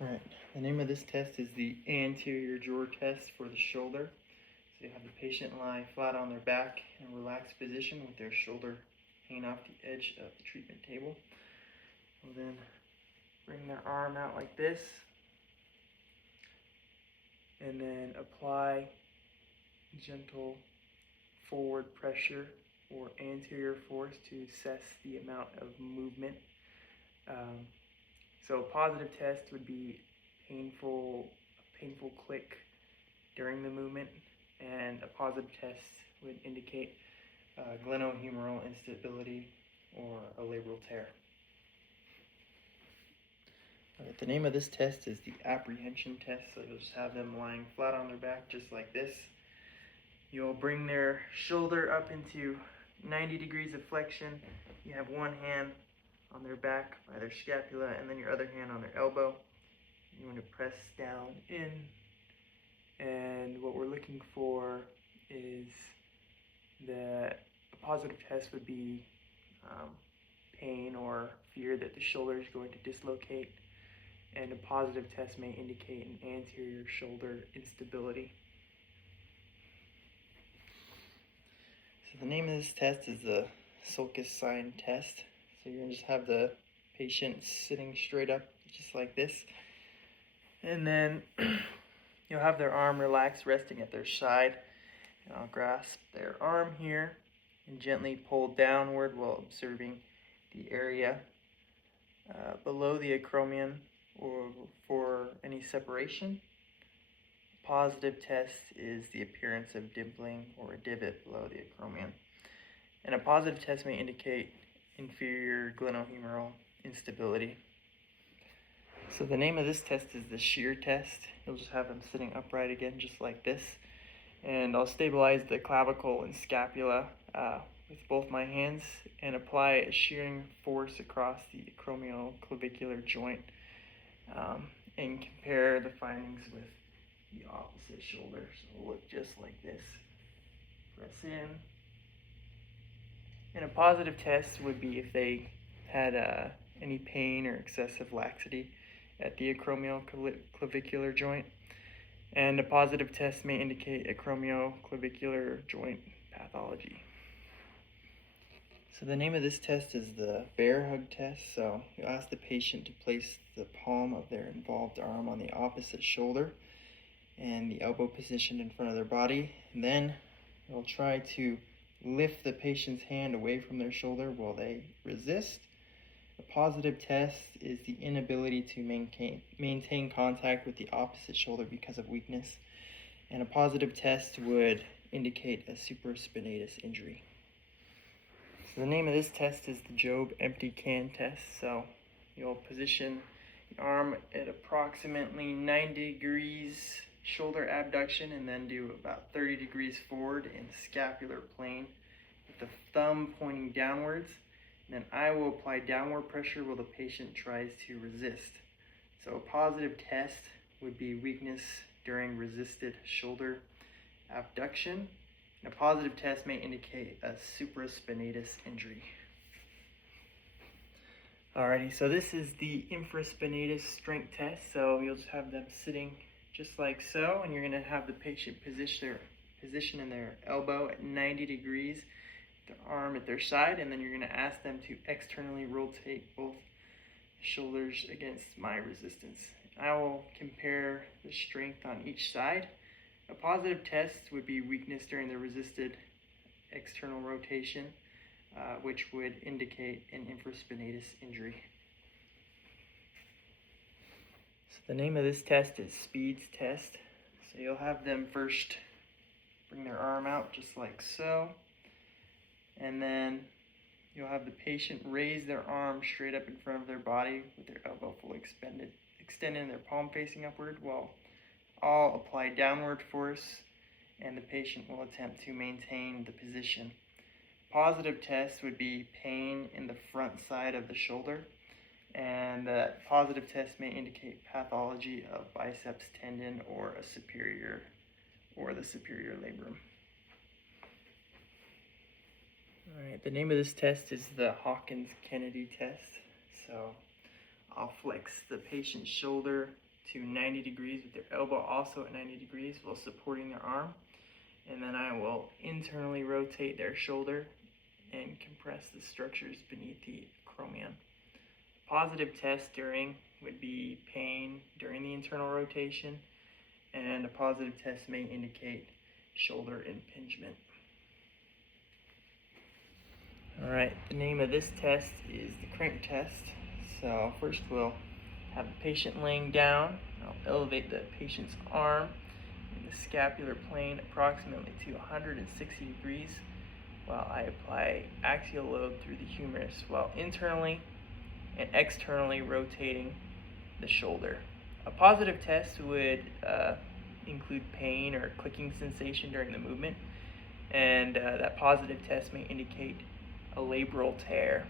Alright, the name of this test is the anterior drawer test for the shoulder. So you have the patient lie flat on their back in a relaxed position with their shoulder hanging off the edge of the treatment table. We'll then bring their arm out like this and then apply gentle forward pressure or anterior force to assess the amount of movement. So a positive test would be a painful click during the movement, and a positive test would indicate glenohumeral instability or a labral tear. Alright, the name of this test is the apprehension test. So you'll just have them lying flat on their back just like this. You'll bring their shoulder up into 90 degrees of flexion. You have one hand on their back by their scapula and then your other hand on their elbow. You want to press down in, and what we're looking for is that a positive test would be pain or fear that the shoulder is going to dislocate, and a positive test may indicate an anterior shoulder instability. So the name of this test is the sulcus sign test. So you're going to just have the patient sitting straight up just like this, and then you'll have their arm relaxed resting at their side, and I'll grasp their arm here and gently pull downward while observing the area below the acromion or for any separation. Positive test is the appearance of dimpling or a divot below the acromion, and a positive test may indicate inferior glenohumeral instability. So the name of this test is the shear test. You'll just have them sitting upright again just like this, and I'll stabilize the clavicle and scapula with both my hands and apply a shearing force across the acromioclavicular joint and compare the findings with the opposite shoulder. So it'll look just like this. Press in. And a positive test would be if they had any pain or excessive laxity at the acromioclavicular joint. And a positive test may indicate acromioclavicular joint pathology. So the name of this test is the bear hug test. So you ask the patient to place the palm of their involved arm on the opposite shoulder and the elbow positioned in front of their body. And then you'll try to lift the patient's hand away from their shoulder while they resist. A positive test is the inability to maintain contact with the opposite shoulder because of weakness. And a positive test would indicate a supraspinatus injury. So the name of this test is the Jobe empty can test. So you'll position the arm at approximately 90 degrees shoulder abduction and then do about 30 degrees forward in scapular plane with the thumb pointing downwards. And then I will apply downward pressure while the patient tries to resist. So a positive test would be weakness during resisted shoulder abduction. And a positive test may indicate a supraspinatus injury. Alrighty, so this is the infraspinatus strength test. So you'll just have them sitting just like so, and you're going to have the patient position in their elbow at 90 degrees, their arm at their side, and then you're going to ask them to externally rotate both shoulders against my resistance. I will compare the strength on each side. A positive test would be weakness during the resisted external rotation, which would indicate an infraspinatus injury. So the name of this test is Speed's test. So you'll have them first bring their arm out just like so, and then you'll have the patient raise their arm straight up in front of their body with their elbow fully extended, their palm facing upward, while I'll apply downward force and the patient will attempt to maintain the position. Positive test would be pain in the front side of the shoulder, and that positive test may indicate pathology of biceps tendon or the superior labrum. Alright, the name of this test is the Hawkins-Kennedy test. So I'll flex the patient's shoulder to 90 degrees with their elbow also at 90 degrees while supporting their arm. And then I will internally rotate their shoulder and compress the structures beneath the acromion. Positive test during would be pain during the internal rotation, and a positive test may indicate shoulder impingement. Alright, the name of this test is the crank test. So first we'll have the patient laying down. I'll elevate the patient's arm in the scapular plane approximately to 160 degrees while I apply axial load through the humerus while internally and externally rotating the shoulder. A positive test would include pain or clicking sensation during the movement, and that positive test may indicate a labral tear.